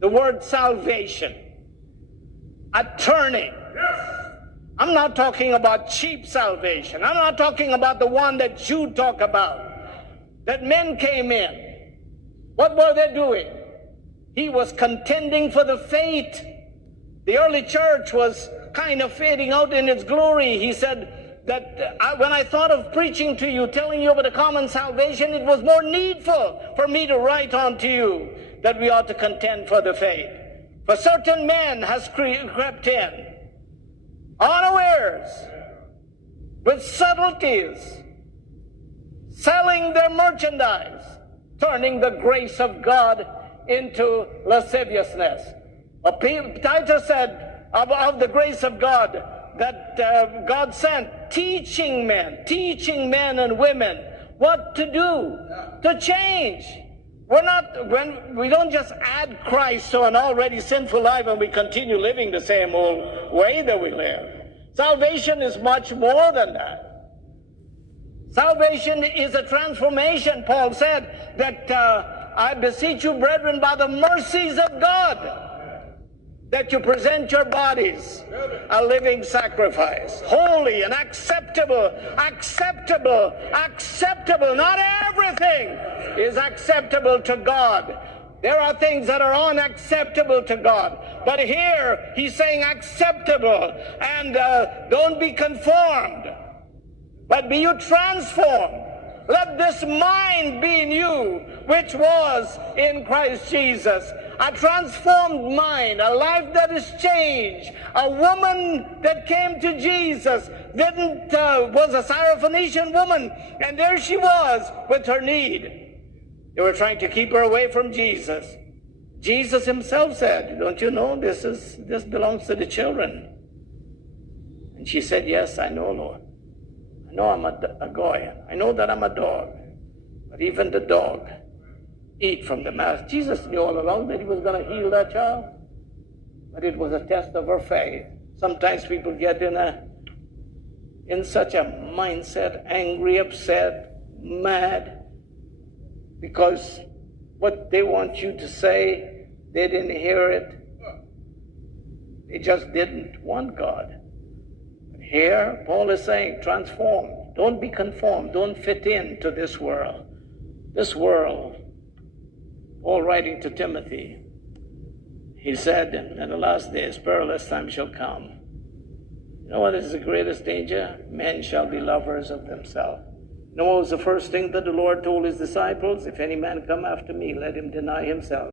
The word salvation. A turning. I'm not talking about cheap salvation. I'm not talking about the one that Jude talked about. That men came in. What were they doing? He was contending for the faith. The early church was kind of fading out in its glory. He said that when I thought of preaching to you, telling you about the common salvation, it was more needful for me to write unto you that we ought to contend for the faith. For certain men has crept in, unawares, with subtleties, selling their merchandise, turning the grace of God into lasciviousness. Titus said of the grace of God that God sent, teaching men and women what to do, to change. We don't just add Christ to an already sinful life and we continue living the same old way that we live. Salvation is much more than that. Salvation is a transformation. Paul said that I beseech you, brethren, by the mercies of God, that you present your bodies a living sacrifice, holy and acceptable. Not everything is acceptable to God. There are things that are unacceptable to God. But here he's saying acceptable. And don't be conformed, but be you transformed. Let this mind be in you, which was in Christ Jesus. A transformed mind, a life that is changed. A woman that came to Jesus was a Syrophoenician woman, and there she was with her need. They were trying to keep her away from Jesus. Jesus himself said, don't you know this belongs to the children? And she said, yes, I know, Lord. I know I'm a goy. I know that I'm a dog. But even the dog eat from the mouth. Jesus knew all along that he was going to heal that child. But it was a test of her faith. Sometimes people get in such a mindset, angry, upset, mad, because what they want you to say, they didn't hear it. They just didn't want God. Here, Paul is saying, transform. Don't be conformed. Don't fit into this world. This world, Paul writing to Timothy, he said, in the last days, perilous time shall come. You know what is the greatest danger? Men shall be lovers of themselves. You know what was the first thing that the Lord told his disciples? If any man come after me, let him deny himself.